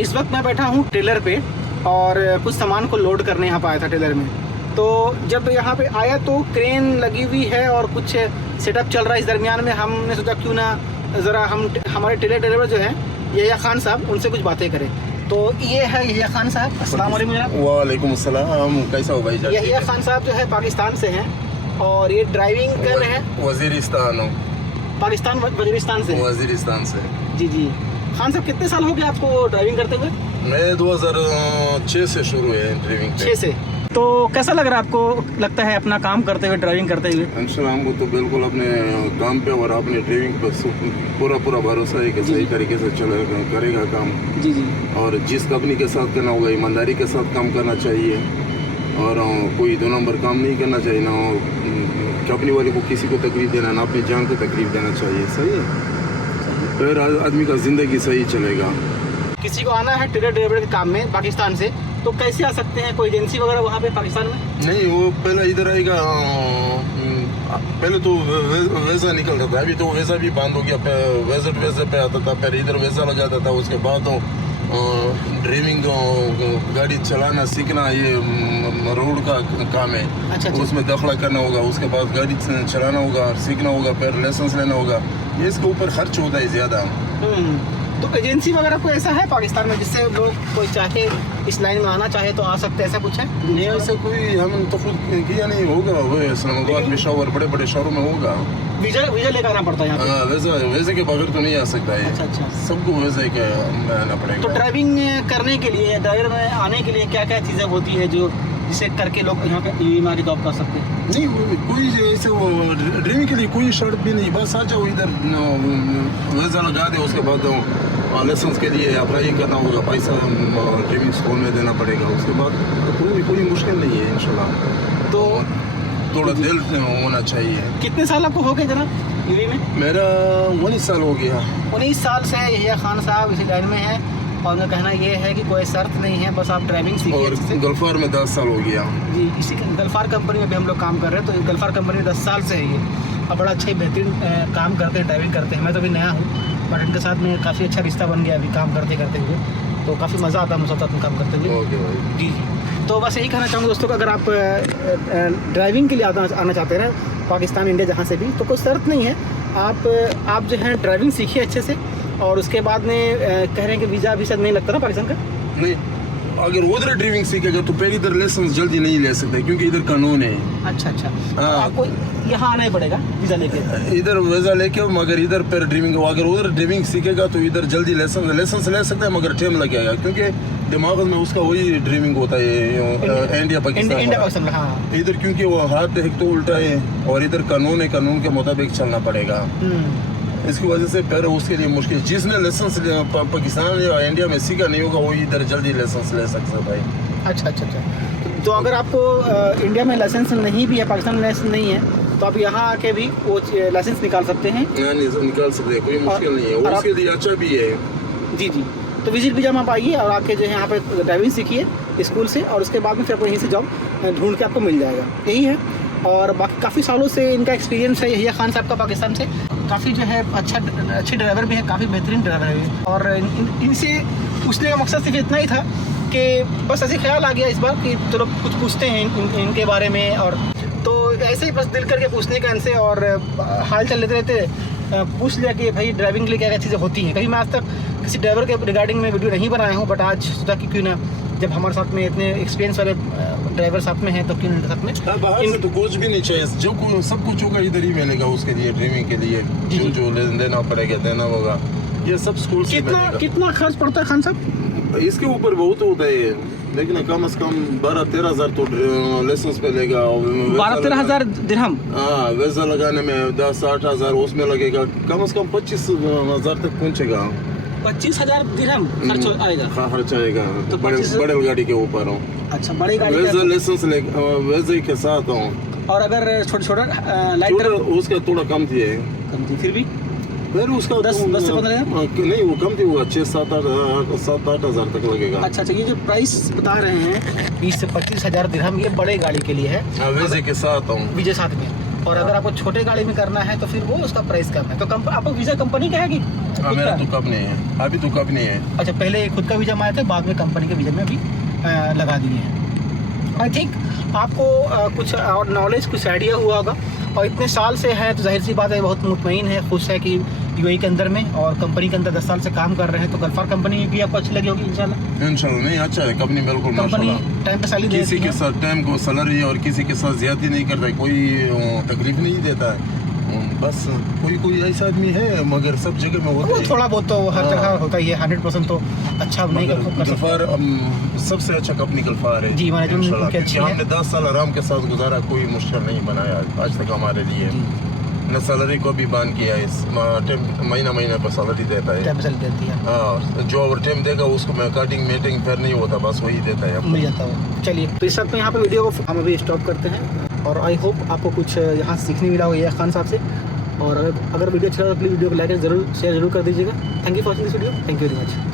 इस वक्त मैं बैठा हूँ टेलर पे और कुछ सामान को लोड करने यहाँ पे आया था टेलर में। तो जब यहाँ पे आया तो क्रेन लगी हुई है और कुछ सेटअप चल रहा है। इस दरमियान में हमने सोचा क्यों ना ज़रा हमारे टेलर जो है यहिया खान साहब, उनसे कुछ बातें करें। तो ये है यहिया खान साहब। अस्सलाम वालेकुम जनाब। वालेकुम अस्सलाम। कैसा हो भाई? यहिया खान साहब जो है पाकिस्तान से हैं और ये ड्राइविंग कर रहे हैं। वजीरिस्तान। पाकिस्तान वजीरिस्तान से? वजीरिस्तान से। जी जी। खान साहब कितने साल हो गए आपको ड्राइविंग करते हुए? मैं 2006 से शुरू है ड्राइविंग। 6 से। तो कैसा लग रहा है आपको, लगता है अपना काम करते हुए, ड्राइविंग करते हुए? इंशाल्लाह हमको तो बिल्कुल अपने काम पे और अपने ड्राइविंग पर पूरा भरोसा है कि सही तरीके से चलेगा, करेगा काम। जी जी। और जिस कंपनी के साथ करना होगा ईमानदारी के साथ काम करना चाहिए और कोई 2 नंबर काम नहीं करना चाहिए, ना कंपनी वाले को किसी को तकलीफ देना, ना अपनी जान को तकलीफ देना चाहिए। सही है, फिर आदमी का ज़िंदगी सही चलेगा। किसी को आना है टेलर ड्राइवर के काम में पाकिस्तान से, तो कैसे आ सकते हैं? कोई एजेंसी वगैरह वहाँ पे पाकिस्तान में? नहीं, वो पहले इधर आएगा। पहले तो वीज़ा निकलता था, अभी तो वीज़ा भी बंद हो गया। वीज़ा पे आता था, फिर इधर वीज़ा लग जाता था। उसके बाद ड्राइविंग गाड़ी चलाना सीखना ये रोड का काम है। अच्छा। उसमें दाखिला करना होगा, उसके बाद गाड़ी चलाना होगा, सीखना होगा, फिर लाइसेंस लेना होगा। ये इसके ऊपर खर्च होता है ज़्यादा। तो एजेंसी वगैरह कोई ऐसा है पाकिस्तान में जिससे लोग कोई चाहे इस लाइन में आना चाहे तो आ सकते हैं, ऐसा कुछ है? नहीं, ऐसा कोई हम तो खुद किया नहीं होगा। वो इस्लामाबाद में शहर, बड़े बड़े शहरों में होगा। वीज़ा लेकर आना पड़ता है यहाँ पे? हाँ, वीज़ा के बगैर तो नहीं आ सकता है। अच्छा। सबको वीज़ा के आना पड़ेगा। तो ड्राइविंग करने के लिए, ड्राइवर में आने के लिए क्या क्या चीज़ें होती है जो जिसे करके लोग यहाँ पे यूएई में आके जॉब कर सकते हैं? नहीं, कोई ऐसे वो ड्राइविंग के लिए कोई शर्त भी नहीं, बस आ जाओ इधर, वीज़ा लगा दे। उसके बाद लाइसेंस के लिए अप्लाई करना होगा, पैसा ड्राइविंग स्कूल में देना पड़ेगा। उसके बाद कोई मुश्किल नहीं है इंशाल्लाह। तो थोड़ा दिल होना चाहिए। कितने साल आपको हो गए जनाब यूएई में? मेरा 19 साल हो गया। 19 साल से यहिया खान साहब इसी लाइन में है और उनका कहना ये है कि कोई शर्त नहीं है, बस आप ड्राइविंग सीखिए। और गल्फार में 10 साल हो गया जी। इसी गल्फार कंपनी में भी हम लोग काम कर रहे हैं। तो गल्फार कंपनी में 10 साल से है ये, और बड़ा अच्छा बेहतरीन काम करते हैं, ड्राइविंग करते हैं। मैं तो अभी नया हूँ, बट इनके साथ में काफ़ी अच्छा रिश्ता बन गया अभी काम करते हुए। तो काफ़ी मज़ा आता है मुझे साथ में काम करते हुए। जी जी। तो बस यही कहना चाहूँगा दोस्तों कि अगर आप ड्राइविंग के लिए आना चाहते हैं ना पाकिस्तान, इंडिया, जहाँ से भी, तो कोई शर्त नहीं है। आप जो है ड्राइविंग सीखिए अच्छे से, और उसके बाद में कह रहे हैं कि वीज़ा अभी शायद नहीं लगता ना पाकिस्तान का? नहीं, अगर उधर ड्राइविंग सीखेगा तो फिर इधर लाइसेंस जल्दी नहीं ले सकते, क्योंकि इधर कानून है। अच्छा। तो हाँ। आपको यहाँ आना ही पड़ेगा वीज़ा लेके? इधर वीज़ा लेके, मगर इधर फिर ड्राइविंग, अगर उधर ड्राइविंग सीखेगा तो इधर जल्दी लाइसेंस ले सकता है, मगर टाइम लगेगा, क्योंकि दिमाग में उसका वही ड्राइविंग होता है इंडिया पाकिस्तान। हाँ। इधर क्योंकि वो हाथ एक तो उल्टा है और इधर कानून है, कानून के मुताबिक चलना पड़ेगा। इसकी वजह से फिर उसके लिए मुश्किल। जिसने लाइसेंस पाकिस्तान या इंडिया में सीखा नहीं होगा वो इधर जल्दी लाइसेंस ले सकता है भाई। अच्छा। तो अगर आपको इंडिया में लाइसेंस नहीं भी है, पाकिस्तान में लाइसेंस नहीं है, तो आप यहाँ आके भी वो लाइसेंस निकाल सकते हैं? निकाल सकते हैं, कोई मुश्किल नहीं है। उसके लिए अच्छा भी है। जी। तो विजिट वीज़ा में आप आइए और आके जो है यहाँ पे ड्राइविंग सीखिए स्कूल से, और उसके बाद में फिर आपको यहीं से जॉब ढूंढ के आपको मिल जाएगा। यही है। और बाकी काफ़ी सालों से इनका एक्सपीरियंस है यहिया खान साहब का पाकिस्तान से। काफ़ी जो है अच्छे ड्राइवर भी है, काफ़ी बेहतरीन ड्राइवर है। और इनसे पूछने का मकसद सिर्फ इतना ही था कि बस ऐसे ख्याल आ गया इस बार कि चलो कुछ पूछते हैं इनके बारे में, और तो ऐसे ही बस दिल करके पूछने का इनसे, और हाल चाल लेते रहते पूछ लिया कि भाई ड्राइविंग के लिए क्या क्या चीज़ें होती हैं। कभी मैं आज तक किसी ड्राइवर के रिगार्डिंग में वीडियो नहीं बनाया हूँ, बट आज सोचा कि क्यों ना, जब हमारे साथ में इतने एक्सपीरियंस वाले ड्राइवर साथ में हैं तो क्यों इनके साथ में। बाहर से तो कुछ भी नहीं चाहिए, जो सब कुछ होगा इधर ही मिलेगा। उसके लिए ड्राइविंग के लिए जो देना पड़ेगा, देना होगा, ये सब स्कूल से मिलेगा। कितना खर्च पड़ता है खान साहब? इसके ऊपर बहुत होता है, लेकिन कम से कम 12-13 हज़ार तो लाइसेंस पे लेगा। 12-13 हज़ार दिरहम? हाँ, वीज़ा लगाने में 10-8 हज़ार उसमें लगेगा। कम से कम 25 हज़ार तक पहुँचेगा। 25,000 दिरहम खर्च आएगा? खर्च आएगा तो बड़े गाड़ी के ऊपर हो। अच्छा, बड़ी गाड़ी वीज़ा लाइसेंस वीज़ा के साथ हो। और अगर छोटा लाइटर उसका थोड़ा कम थी, फिर भी फिर उसका 10 से 15 हज़ार नहीं, वो कम थी, होगा 6-7-8 हज़ार तक लगेगा। अच्छा, ये जो प्राइस बता रहे हैं 20 से 25 हज़ार दिरहम, ये बड़े गाड़ी के लिए है। वीज़ा के साथ हूँ, वीज़ा साथ में। और अगर आपको छोटे गाड़ी में करना है तो फिर वो उसका प्राइस कम है। तो आपको वीज़ा कंपनी का है कि हाँ, मेरा तो कब नहीं है, अभी तो कब नहीं है। अच्छा, पहले खुद का वीज़ा माया थे, बाद में कंपनी के वीज़ा में अभी लगा दिए हैं। आई थिंक आपको कुछ और नॉलेज, कुछ आइडिया हुआ होगा, और इतने साल से है तो जाहिर सी बात है बहुत मुतमईन है, खुश है कि यूएई के अंदर में और कंपनी के अंदर 10 साल से काम कर रहे हैं। तो गल्फार कंपनी भी आपको अच्छी लगी होगी इंशाल्लाह। इंशाल्लाह नहीं, अच्छा है कंपनी, बिल्कुल कंपनी माशाल्लाह। टाइम पे सैलरी किसी देती के है। साथ टाइम को सैलरी और किसी के साथ ज्यादा नहीं करता है, कोई तकलीफ नहीं देता है। बस कोई ऐसा आदमी है, मगर सब जगह में होता वो है। थोड़ा बहुत तो हर हाँ। जगह होता ही है, 100% तो अच्छा नहीं मगर कर सकते। गल्फार सबसे अच्छा कंपनी गल्फार है जी, मैनेजमेंट इंशाल्लाह, उनकी अच्छी क्योंकि है। हमने 10 साल आराम के साथ गुजारा, कोई मुश्किल नहीं बनाया आज तक हमारे लिए। न सैलरी को भी बांध किया है, महीना पर सैलरी देता है। टाइम पे सैलरी देती है, हाँ, जो ओवर टाइम देगा उसको मैं कटिंग मीटिंग फिर नहीं होता, बस वही देता है हमको। मिल जाता है। चलिए, तो इस वक्त में यहाँ पे वीडियो को हम अभी स्टॉप करते हैं, और आई होप आपको कुछ यहाँ सीखने मिला हो यह खान साहब से। और अगर वीडियो अच्छा लगा तो प्लीज़ वीडियो को लाइक जरूर, शेयर जरूर कर दीजिएगा। Thank you for watching this video, thank you very much.